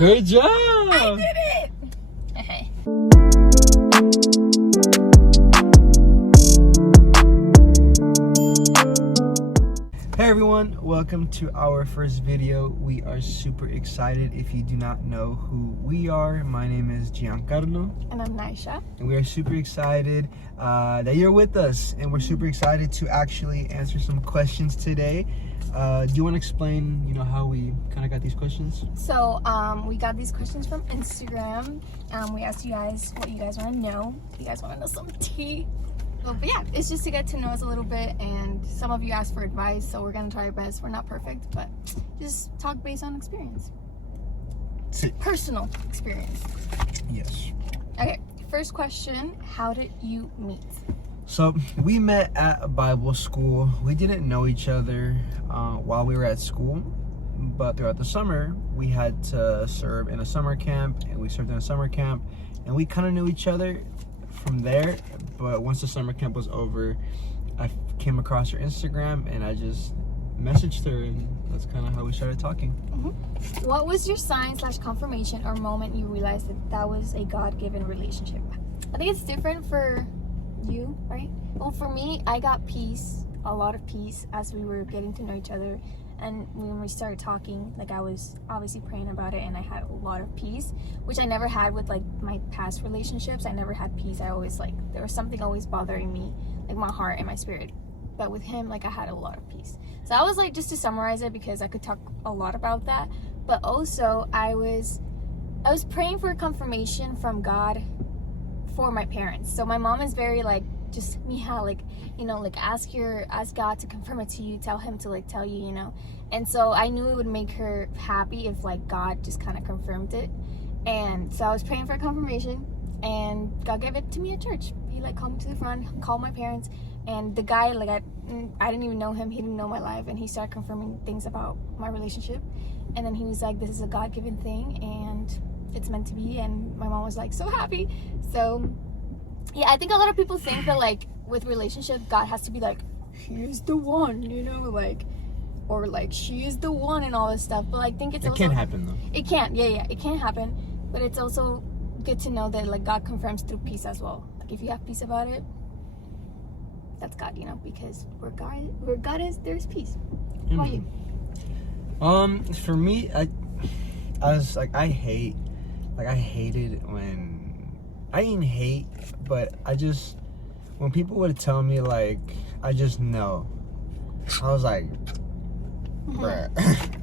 Great job! I did it! Okay. Hey everyone, welcome to our first video. We are super excited. If you do not know who we are, my name is Giancarlo. And I'm Naisha. And we are super excited that you're with us. And we're super excited to actually answer some questions today. Do you want to explain, how we kind of got these questions? So, we got these questions from Instagram. We asked you guys what you guys want to know. You guys want to know some tea? But yeah, it's just to get to know us a little bit, and some of you asked for advice, so we're gonna try our best. We're not perfect, but just talk based on experience. Sí. Personal experience. Yes. Okay, first question, how did you meet? So we met at Bible school. We didn't know each other while we were at school, but throughout the summer, we had to serve in a summer camp, and we served in a summer camp, and we kind of knew each other from there. But once the summer camp was over, I came across her Instagram and I just messaged her, and that's kind of how we started talking. Mm-hmm. What was your sign/confirmation or moment you realized that was a God-given relationship? I think it's different for you, right? Well, for me, I got peace, a lot of peace as we were getting to know each other. And when we started talking, like, I was obviously praying about it, and I had a lot of peace, which I never had with like my past relationships. I never had peace. I always there was something always bothering me, like my heart and my spirit. But with him, like, I had a lot of peace. So I was like, just to summarize it, because I could talk a lot about that, but also I was praying for confirmation from God for my parents. So my mom is very like, just ask God to confirm it to you, tell him to tell you, and so I knew it would make her happy if God just kind of confirmed it. And so I was praying for confirmation, and God gave it to me at church. He called me to the front, called my parents, and the guy, I didn't even know him, he didn't know my life, and he started confirming things about my relationship. And then he was like, this is a God-given thing and it's meant to be. And my mom was so happy. So yeah, I think a lot of people think that with relationships, God has to be he's the one, or she is the one and all this stuff. But I think it can't happen though. It can't, yeah, it can't happen. But it's also good to know that God confirms through peace as well. If you have peace about it, that's God, because where God is, there's peace. How about you? For me, I hated when I didn't hate, but when people would tell me I just know, I was like, bruh,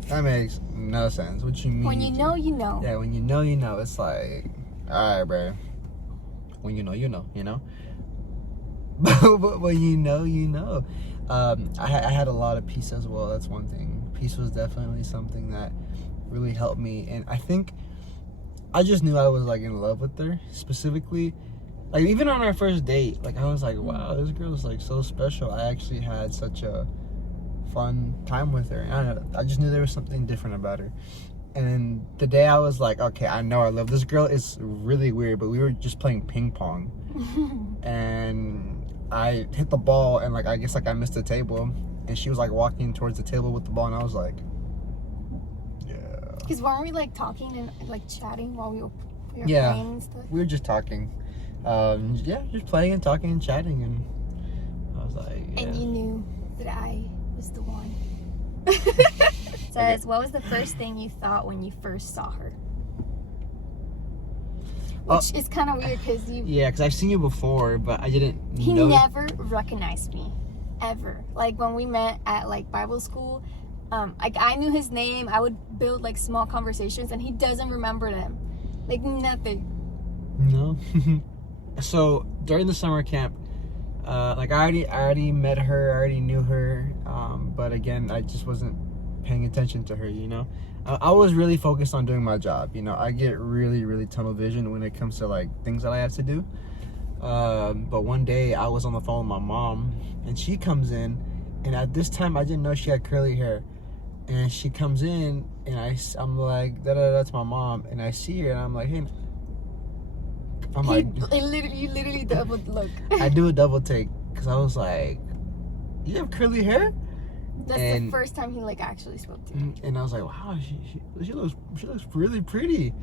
that makes no sense. What you mean? When you know, you know. Yeah, when you know, you know. It's alright, bruh. When you know, you know, but when you know, you know. I had a lot of peace as well. That's one thing. Peace was definitely something that really helped me, and I think I just knew I was in love with her specifically. Even on our first date, I was like, wow, this girl is so special. I actually had such a fun time with her. And I just knew there was something different about her. And the day I was like, okay, I know I love this girl. It's really weird, but we were just playing ping pong, and I hit the ball, and I guess I missed the table, and she was walking towards the table with the ball, and I was like, because weren't we talking and chatting while we were playing and stuff? We were just talking. Just playing and talking and chatting, and I was like, yeah. And you knew that I was the one. Says, what was the first thing you thought when you first saw her? Which is kind of weird because you... Yeah, because I've seen you before, but I didn't know... He never recognized me, ever. When we met at Bible school, I knew his name. I would build small conversations, and he doesn't remember them. Nothing. No. So during the summer camp, I already met her. I already knew her. But again, I just wasn't paying attention to her. I was really focused on doing my job. I get really, really tunnel vision when it comes to things that I have to do. But one day I was on the phone with my mom, and she comes in, and at this time I didn't know she had curly hair. And she comes in, and I'm like, that's my mom. And I see her, and I'm like, hey. You literally double look. I do a double take, because I was like, you have curly hair? That's and the first time he like actually spoke to you. and I was like, wow, she looks really pretty.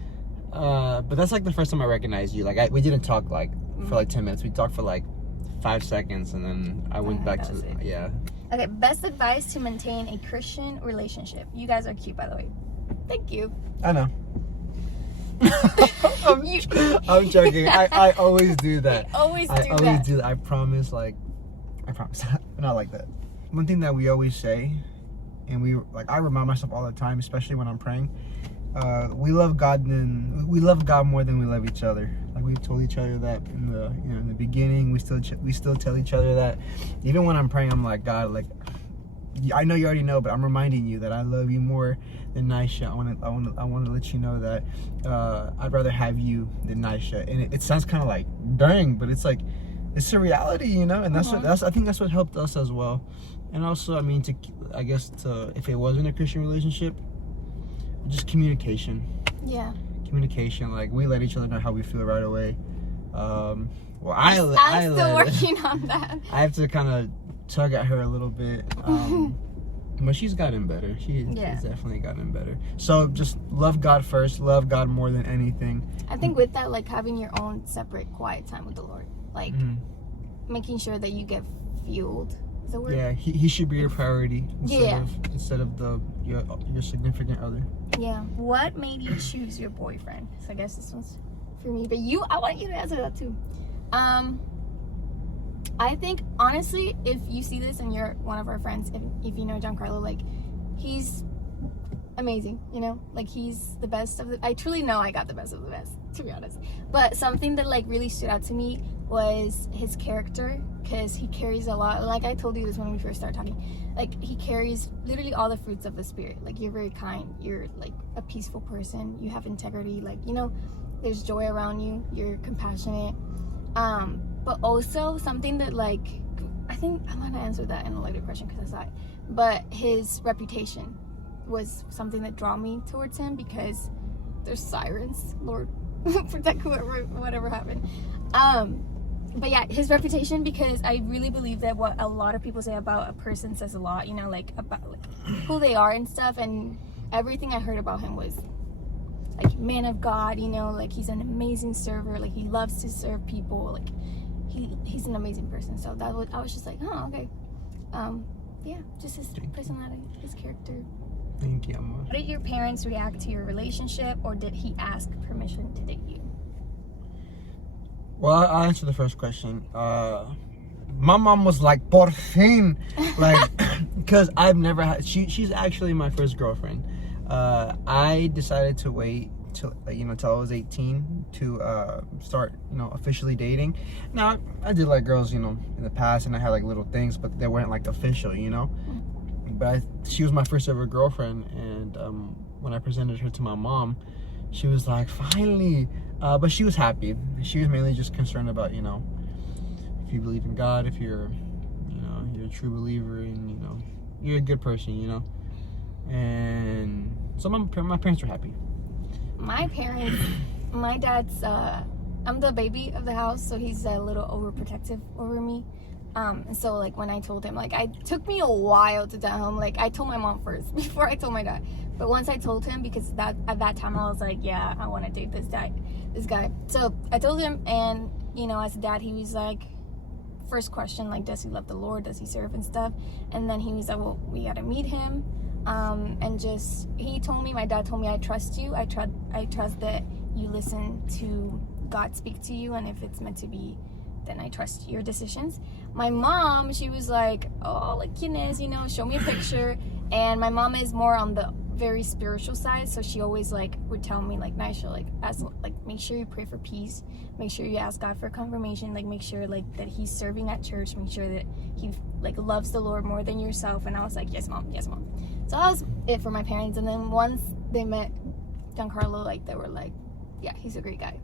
But that's like the first time I recognized you. Like we didn't talk like for like 10 minutes. We talked for like 5 seconds, and then I went back to yeah. Okay, best advice to maintain a Christian relationship. You guys are cute, by the way. Thank you. I know. I'm joking. I always do that. I always do that. I promise. I promise. Not like that. One thing that we always say, and I remind myself all the time, especially when I'm praying. We love God more than we love each other. Like we've told each other that in the beginning. We still tell each other that. Even when I'm praying, I'm like, God, like I know you already know, but I'm reminding you that I love you more than Naisha. I want to let you know that I'd rather have you than Naisha. And it sounds kind of like dang, but it's like it's a reality, and that's I think that's what helped us as well. And also, I mean, if it wasn't a Christian relationship, just communication. Yeah. Communication, like we let each other know how we feel right away. I'm still working on that. I have to kind of tug at her a little bit, but she's gotten better. She's definitely gotten better. So just love God first. Love God more than anything. I think with that, like having your own separate quiet time with the Lord, like making sure that you get fueled. Is that word? Yeah, he should be your priority instead of your significant other. Yeah. What made you choose your boyfriend? So I guess this one's for me, but I want you to answer that too. I think honestly, if you see this and you're one of our friends, if you know Giancarlo, like he's amazing, like he's the best of the. I truly know I got the best of the best, to be honest. But something that like really stood out to me was his character, because he carries a lot. Like I told you this when we first started talking, like he carries literally all the fruits of the spirit. Like you're very kind, you're like a peaceful person, you have integrity, like there's joy around you, you're compassionate. But also something that like I think I'm gonna answer that in a later question because I saw it. But his reputation was something that drew me towards him, because there's sirens. Lord, protect whatever happened. But yeah, his reputation, because I really believe that what a lot of people say about a person says a lot, like about like who they are and stuff. And everything I heard about him was like man of God, like he's an amazing server, like he loves to serve people, like he's an amazing person. So I was just like, oh, okay. Yeah, just his personality, his character. Thank you, Amor. How did your parents react to your relationship, or did he ask permission to date you? Well, I'll answer the first question. My mom was like, por fin, like, because I've never had. She's actually my first girlfriend. I decided to wait till I was 18 to start officially dating. Now I did like girls in the past, and I had like little things, but they weren't like official, But she was my first ever girlfriend, and when I presented her to my mom, she was like, finally. But she was happy. She was mainly just concerned about if you believe in God, if you're you're a true believer, and you're a good person, and so my parents were happy. My parents, my dad's I'm the baby of the house, so he's a little overprotective over me. And so like when I told him, like it took me a while to tell him. Like I told my mom first before I told my dad. But once I told him, because at that time I was like, yeah, I want to date this guy. So I told him, and as a dad, he was like, first question, like, does he love the Lord? Does he serve and stuff? And then he was like, well, we got to meet him. And just my dad told me, I trust you. I trust that you listen to God speak to you, and if it's meant to be, then I trust your decisions. My mom, she was like, oh, like Inez, show me a picture. And my mom is more on the very spiritual side, so she always like would tell me, like, Naisha, like make sure you pray for peace, make sure you ask God for confirmation, like make sure like that he's serving at church, make sure that he like loves the Lord more than yourself. And I was like, yes mom. So that was it for my parents. And then once they met Giancarlo, like they were like, yeah, he's a great guy.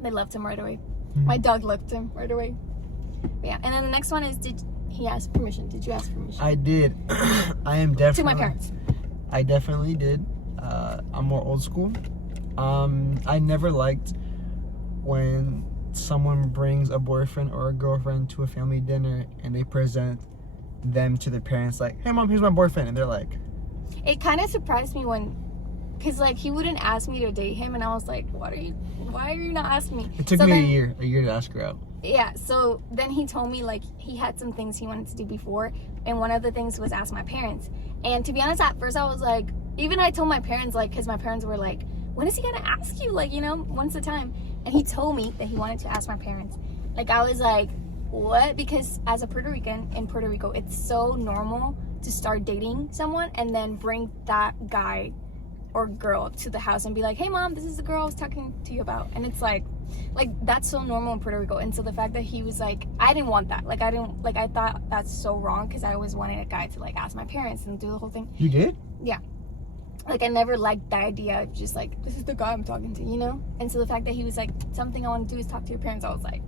They loved him right away. My dog loved him right away. But yeah, and then the next one is, did he ask permission? Did you ask permission? I did. I am definitely to my parents. I definitely did. I'm more old school. I never liked when someone brings a boyfriend or a girlfriend to a family dinner and they present them to their parents like, hey mom, here's my boyfriend, and they're like, It kind of surprised me when, because like he wouldn't ask me to date him, and I was like, why are you not asking me? it took So me then, a year to ask her out. Yeah, so then he told me like he had some things he wanted to do before, and one of the things was ask my parents. And to be honest, at first I was like, even I told my parents, like, because my parents were like, when is he gonna ask you, like, you know, when's the time? And he told me that he wanted to ask my parents. Like, I was like, what? Because as a Puerto Rican in Puerto Rico, it's so normal to start dating someone and then bring that guy or girl to the house and be like, hey mom, this is the girl I was talking to you about. And it's like that's so normal in Puerto Rico. And so the fact that he was like, I didn't want that, like, I thought that's so wrong, because I always wanted a guy to like ask my parents and do the whole thing. You did? Yeah. Like, I never liked the idea of just like, this is the guy I'm talking to, you know? And so the fact that he was like, something I want to do is talk to your parents, I was like,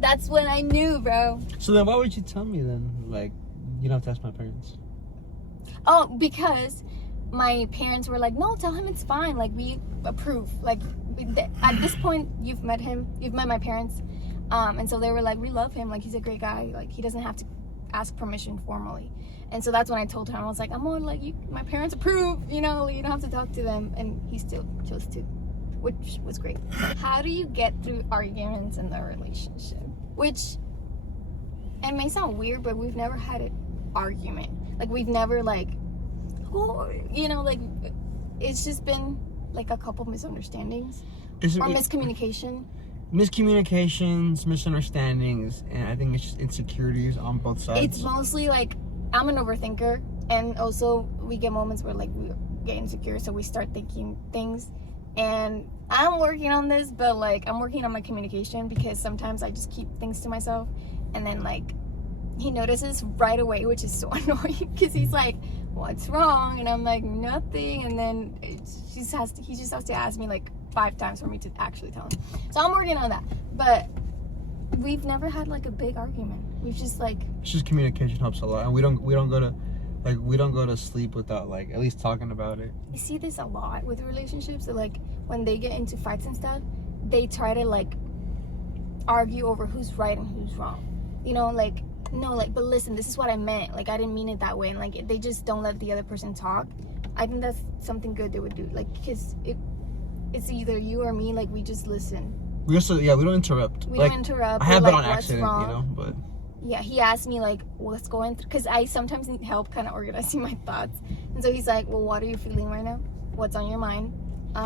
that's when I knew, bro. So then why would you tell me then, like, you don't have to ask my parents? Oh, because my parents were like, no, tell him it's fine, like, we approve, like, at this point you've met my parents, and so they were like, we love him, like, he's a great guy, like, he doesn't have to ask permission formally. And so that's when I told him, I was like, I'm on, like, my parents approve, you know, you don't have to talk to them. And he still chose to, which was great. How do you get through arguments in the relationship? Which, it may sound weird, but we've never had an argument. Like, we've never, like, oh, you know, like, it's just been like a couple misunderstandings or miscommunication. Miscommunications, misunderstandings, and I think it's just insecurities on both sides. It's mostly like, I'm an overthinker, and also we get moments where like we get insecure, so we start thinking things. And I'm working on this, but like I'm working on my communication, because sometimes I just keep things to myself, and then like he notices right away, which is so annoying, because he's like, what's wrong? And I'm like, nothing. And then he just has to ask me like 5 times for me to actually tell him. So I'm working on that, but we've never had like a big argument. We've just like, it's just communication helps a lot, and we don't go to sleep without like at least talking about it. You see this a lot with relationships, that like when they get into fights and stuff, they try to like argue over who's right and who's wrong, you know, like, no, like, but listen, this is what I meant, like, I didn't mean it that way. And like they just don't let the other person talk. I think that's something good they would do, like, because it's either you or me, like, we just listen. We also, we don't interrupt. We don't interrupt. I have like, it on accident, wrong. you know, but yeah, he asked me like, what's going through, because I sometimes need help kind of organizing my thoughts. And so he's like, well, what are you feeling right now? What's on your mind?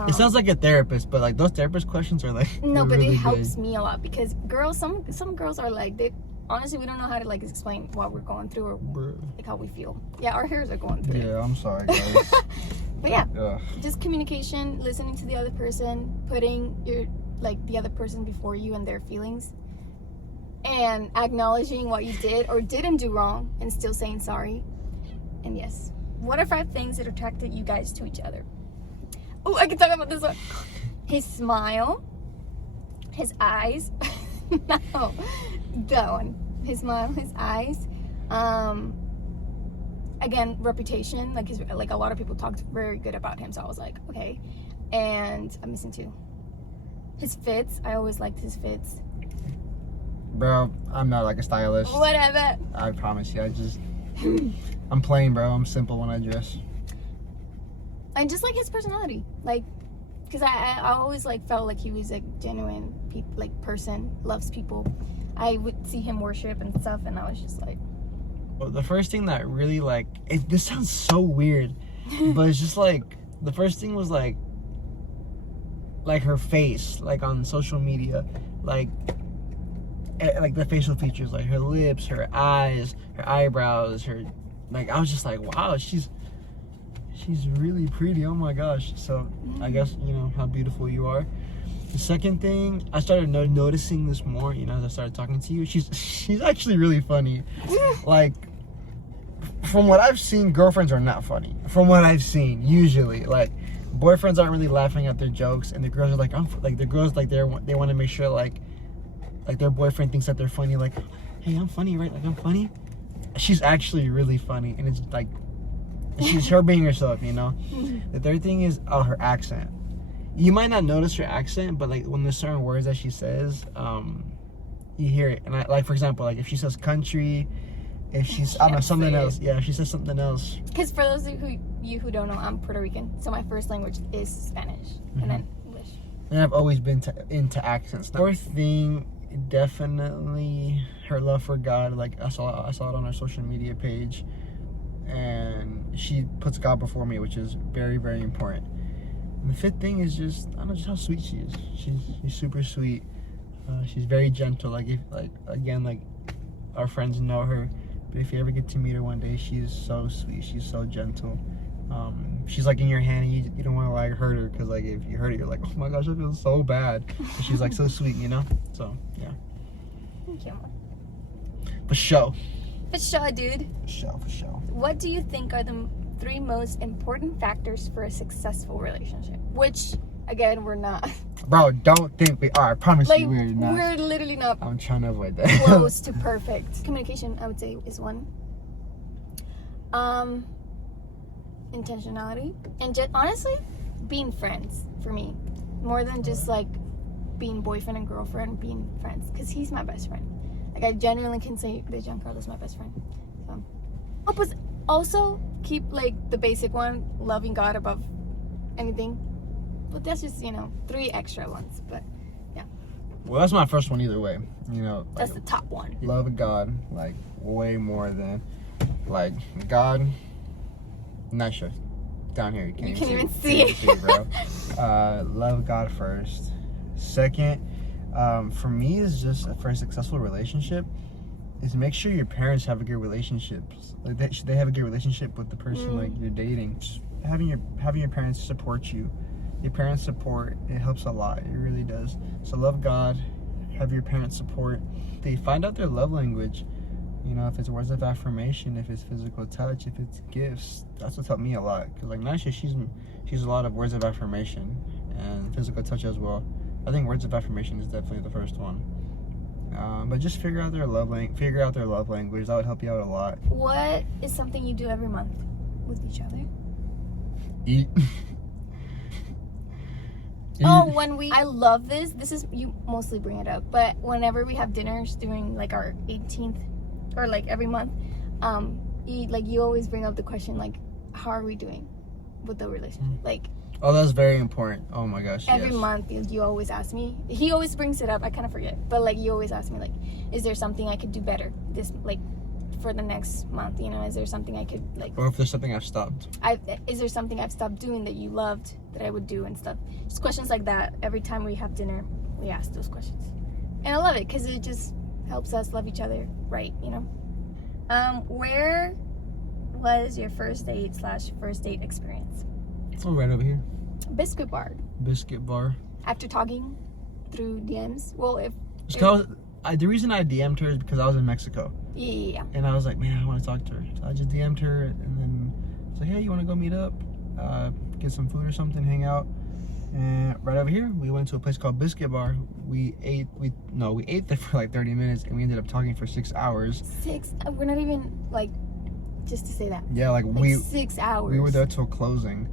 It sounds like a therapist, but like those therapist questions are like, no, but really it helps good. me a lot, because girls, some girls are like, they honestly, we don't know how to like explain what we're going through or like how we feel. Yeah, our hairs are going through. Yeah, I'm sorry, guys. But yeah, just communication, listening to the other person, putting the other person before you and their feelings, and acknowledging what you did or didn't do wrong, and still saying sorry. And yes, what are 5 things that attracted you guys to each other? Oh, I can talk about this one. His smile, his eyes. No, that one. His smile, his eyes. Again, reputation. Like a lot of people talked very good about him, so I was like, okay. And I'm missing 2. His fits. I always liked his fits. Bro, I'm not like a stylist. Whatever. I promise you. I'm plain, bro. I'm simple when I dress. And just like his personality, like, because I always like felt like he was a genuine person, loves people. I would see him worship and stuff, and I was just like, well, the first thing that really like this sounds so weird, but it's just like the first thing was like her face, like on social media, like the facial features, like her lips, her eyes, her eyebrows, her, like, I was just like, wow, she's really pretty, oh my gosh. So I guess, you know, how beautiful you are. The second thing, I started noticing this more, you know, as I started talking to you. She's actually really funny. Like, from what I've seen, girlfriends are not funny. From what I've seen, usually, like, boyfriends aren't really laughing at their jokes, and the girls are like, they want to make sure like their boyfriend thinks that they're funny. Like, hey, I'm funny, right? Like, I'm funny. She's actually really funny, and it's like, she's her being herself, you know. The third thing is her accent. You might not notice her accent, but like when there's certain words that she says, you hear it. And I, like, for example, like if she says country, If she's, I don't know, Can't something say else. Yeah, if she says something else. Because for those of you who don't know, I'm Puerto Rican, so my first language is Spanish, and then English. And I've always been into accents. Fourth thing, definitely her love for God. Like I saw it on her social media page, and she puts God before me, which is very, very important. And the fifth thing is just, I don't know, just how sweet she is. She's super sweet. She's very gentle. Like our friends know her, but if you ever get to meet her one day, she's so sweet. She's so gentle. She's like in your hand, and you don't want to like hurt her, because like if you hurt her, you're like, oh my gosh, I feel so bad. But she's like so sweet, you know. So yeah. Thank you. For sure. For sure, dude. For sure. What do you think are the 3 most important factors for a successful relationship? Which, again, we're not. Bro, don't think we are. I promise Like, you, we're not. We're literally not I'm trying to avoid that. close to perfect. Communication, I would say, is one. Intentionality, and just honestly, being friends for me, more than just like being boyfriend and girlfriend. Being friends, because he's my best friend. Like I genuinely can say that Giancarlo's my best friend. So, but also keep like the basic one, loving God above anything. But that's just 3 extra ones. But yeah, Well, that's my first one either way. You know, that's the top one. love God, like way more than like God. Not sure. Down here, you can't even see it. bro. Love God first. Second, for me, is just for a successful relationship, is make sure your parents have a good relationship. Like they have a good relationship with the person like you're dating. Just having your parents support you. Your parents' support, it helps a lot. It really does. So love God, have your parents support. They find out their love language. You know, if it's words of affirmation, if it's physical touch, if it's gifts. That's what's helped me a lot. Because like Nisha, she's a lot of words of affirmation and physical touch as well. I think words of affirmation is definitely the first one. But just figure out their love language. That would help you out a lot. What is something you do every month with each other? Eat. Oh, I love this. This is, you mostly bring it up, but whenever we have dinners during like our 18th or like every month, you always bring up the question like, how are we doing with the relationship? Like, oh, that's very important. Oh my gosh. every yes. month you always ask me. He always brings it up. I kind of forget, but like you always ask me like, is there something I could do better this like for the next month? You know, is there something I could like? Or if there's something I've stopped. Is there something I've stopped doing that you loved that I would do and stuff? Just questions like that. Every time we have dinner, we ask those questions, and I love it because it just helps us love each other, right? You know. Where was your first date experience? Oh, right over here. Biscuit bar. Biscuit bar. After talking through DMs. Well, the reason I DM'd her is because I was in Mexico. Yeah. And I was like, man, I want to talk to her. So I just DM'd her, and then I was like, hey, you want to go meet up? Get some food or something, hang out. And right over here, we went to a place called Biscuit Bar. We ate there for like 30 minutes, and we ended up talking for 6 hours. We're not even, like, just to say that. Yeah, like 6 hours. We were there till closing.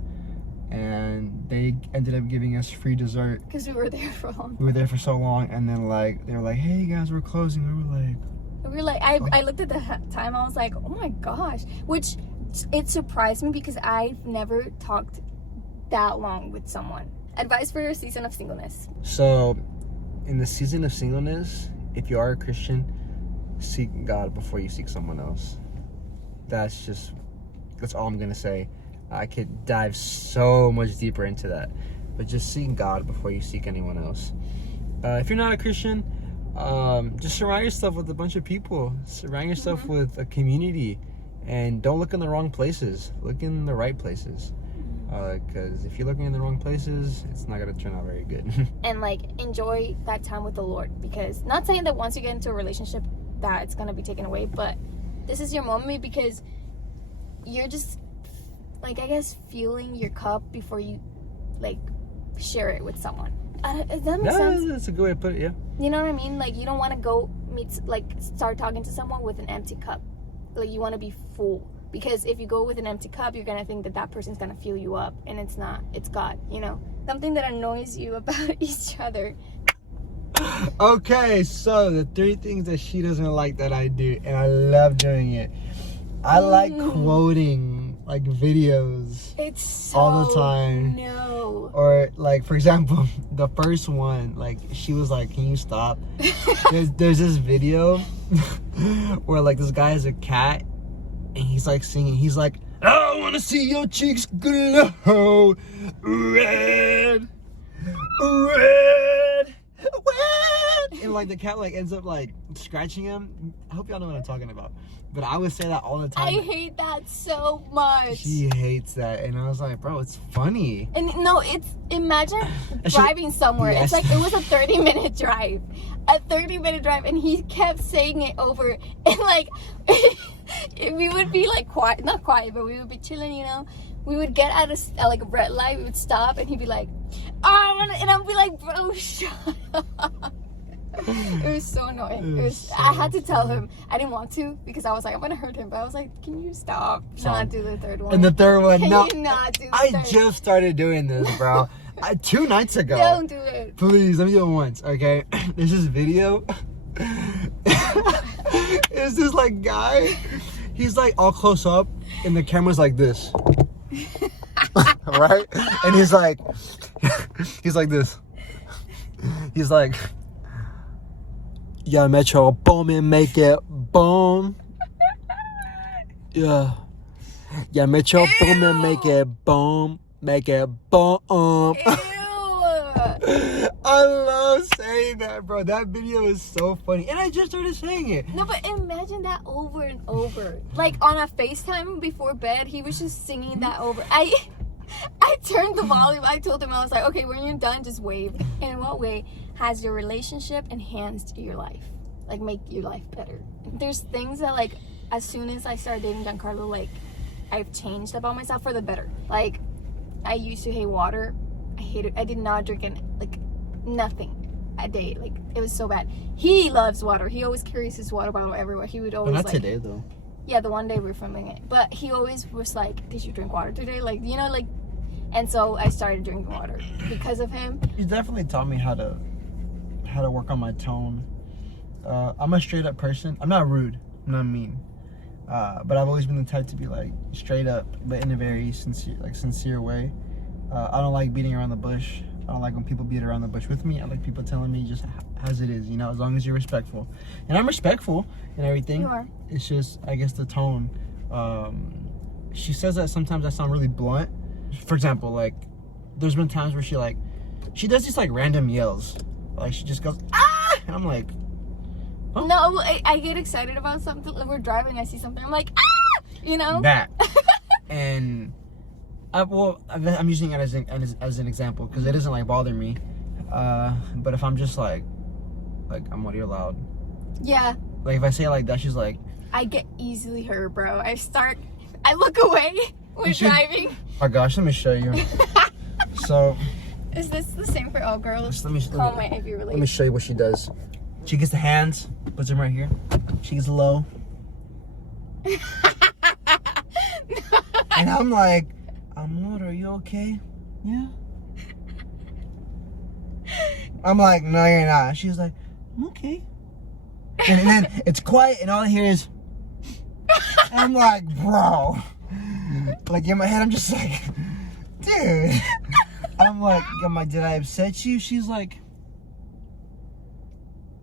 And they ended up giving us free dessert. Because we were there for long. We were there for so long, and then like they were like, hey guys, we're closing. We were like, I looked at the time, I was like, oh my gosh. Which, it surprised me because I've never talked that long with someone. Advice for your season of singleness. So, in the season of singleness, if you are a Christian, seek God before you seek someone else. That's all I'm gonna say. I could dive so much deeper into that, but just seek God before you seek anyone else. If you're not a Christian, just surround yourself with a bunch of people. Surround yourself with a community, and don't look in the wrong places. Look in the right places. Because if you're looking in the wrong places, it's not going to turn out very good. And like, enjoy that time with the Lord, because not saying that once you get into a relationship that it's going to be taken away, but this is your moment, because you're just like, I guess, fueling your cup before you like share it with someone. Does that make sense? That's a good way to put it. Yeah. You know what I mean? Like, you don't want to go start talking to someone with an empty cup. Like, you want to be full. Because if you go with an empty cup, you're going to think that person's going to fill you up. And it's not. It's God, you know? Something that annoys you about each other. Okay, so the 3 things that she doesn't like that I do, and I love doing it. I like quoting like videos. It's so all the time. No. Or like, for example, the first one, like she was like, "Can you stop?" there's this video where like this guy has a cat, and he's like singing. He's like, "I wanna see your cheeks glow, red, red." And like the cat like ends up like scratching him. I hope y'all know what I'm talking about. But I would say that all the time. I hate that so much. She hates that, and I was like, bro, it's funny. And no, it's imagine driving somewhere. Yes. It's like it was a 30-minute drive. A 30-minute drive, and he kept saying it over. And like we would be like quiet, not quiet, but we would be chilling, you know. We would get at like a red light, we would stop, and he'd be like, "Oh," and I'd be like, "Bro, shut up." It was so annoying. It was So I had to tell him. I didn't want to because I was like, I'm gonna hurt him. But I was like, can you stop? Not do the third one. And the third one, Can no. you not do the I third? just started doing this, bro. 2 nights ago. Don't do it. Please, let me do it once, okay? There's this video. It's this like guy. He's like all close up, and the camera's like this. Right? And he's like this. He's like, "Yeah, Metro, boom and make it boom. Yeah. Yeah, Metro, boom and make it boom. Make it boom." Ew. I love saying that, bro. That video is so funny. And I just started saying it. No, but imagine that over and over. Like on a FaceTime before bed, he was just singing that over. I turned the volume. I told him, I was like, okay, when you're done, just wave. And in what way has your relationship enhanced your life? Like, make your life better? There's things that, like, as soon as I started dating Giancarlo, like, I've changed about myself for the better. Like, I used to hate water. I hated. I did not drink like nothing a day. Like, it was so bad. He loves water. He always carries his water bottle everywhere. He would always Not like, today, though. yeah, the one day we were filming it. But he always was like, did you drink water today? Like, you know, like, and so I started drinking water because of him. He's definitely taught me how to work on my tone. I'm a straight up person. I'm not rude. I'm not mean. But I've always been the type to be like straight up, but in a very sincere way. I don't like beating around the bush. I don't like when people beat around the bush with me. I like people telling me just as it is, you know, as long as you're respectful. And I'm respectful and everything. You are. It's just, I guess, the tone. She says that sometimes I sound really blunt. For example, like, there's been times where she does these like random yells. Like, she just goes, "Ah!" And I'm like, huh? No, I get excited about something. Like, we're driving, I see something, I'm like, "Ah!" You know? That. And I'm using it as an example because it doesn't like bother me. But if I'm just like I'm already loud. Yeah. Like if I say it like that, she's like, I get easily hurt, bro. I look away when driving. Oh gosh, let me show you. So. Is this the same for all girls? Let me Comment if you relate. Let me show you what she does. She gets the hands, puts them right here. She gets low. And I'm like, "Amor, are you okay?" "Yeah." I'm like, "No, you're not." She's like, "I'm okay." And then it's quiet, and all I hear is, I'm like, bro. Like in my head, I'm just like, dude. I'm like, did I upset you? She's like,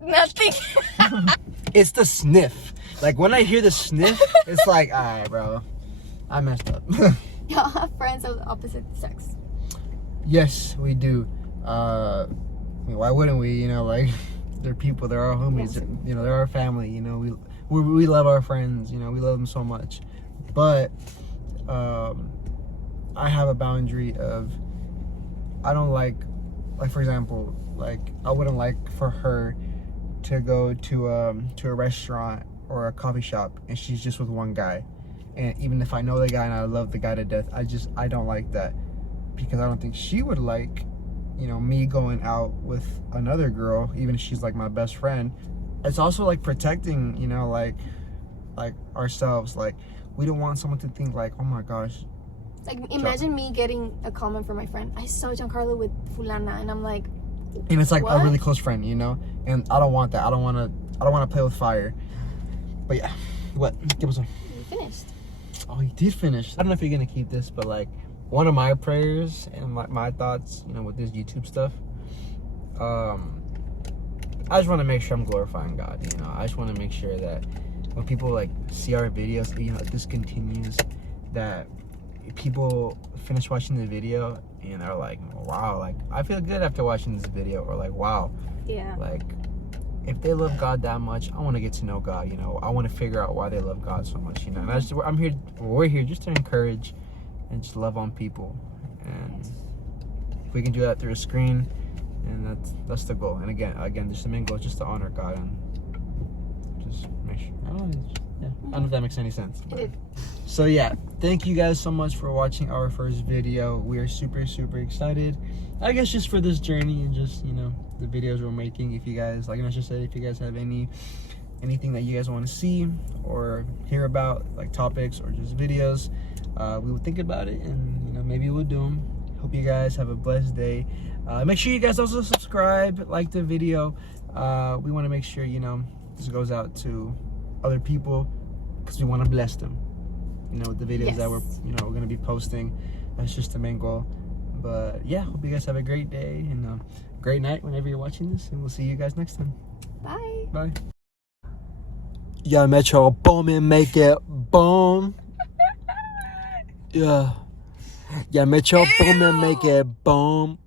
Nothing. it's the sniff. Like when I hear the sniff, it's like, all right, bro, I messed up. Y'all have friends of the opposite sex? Yes, we do. Why wouldn't we? You know, like they're people, they're our homies. You know, they're our family. You know, we love our friends. You know, we love them so much. But I have a boundary of I don't like for example, like I wouldn't like for her to go to a restaurant or a coffee shop and she's just with one guy. And even if I know the guy and I love the guy to death, I don't like that because I don't think she would like, you know, me going out with another girl, even if she's like my best friend. It's also like protecting, you know, like ourselves. Like we don't want someone to think like, oh my gosh. Like imagine me getting a comment from my friend, I saw Giancarlo with fulana, and I'm like, and it's like What? a really close friend, you know. And I don't want that. I don't want to play with fire. But yeah, what? Give us one. You finished. Oh, you did finish. I don't know if you're gonna keep this, but like one of my prayers and my thoughts, you know, with this YouTube stuff. I just want to make sure I'm glorifying God. You know, I just want to make sure that when people like see our videos, you know, if this continues, that people finish watching the video and are like, wow, like I feel good after watching this video, or like, wow, Yeah. like if they love God that much, I want to get to know God. You know, I want to figure out why they love God so much. You know, and we're here just to encourage and just love on people, and if we can do that through a screen, and that's the goal. And again, just the main goal is just to honor God and just make sure. I don't know if that makes any sense. But. So yeah, thank you guys so much for watching our first video. We are super excited, I guess, just for this journey and just, you know, the videos we're making. If you guys, like I just said, if you guys have anything that you guys want to see or hear about, like topics or just videos, we will think about it, and you know, maybe we'll do them. Hope you guys have a blessed day. Make sure you guys also subscribe, like the video. We want to make sure, you know, this goes out to other people because we want to bless them, you know, with the videos that we're going to be posting. That's just the main goal. But yeah, hope you guys have a great day and great night whenever you're watching this, and we'll see you guys next time. Bye. Yeah, Metro, boom and make it boom. Yeah, Metro, boom and make it boom.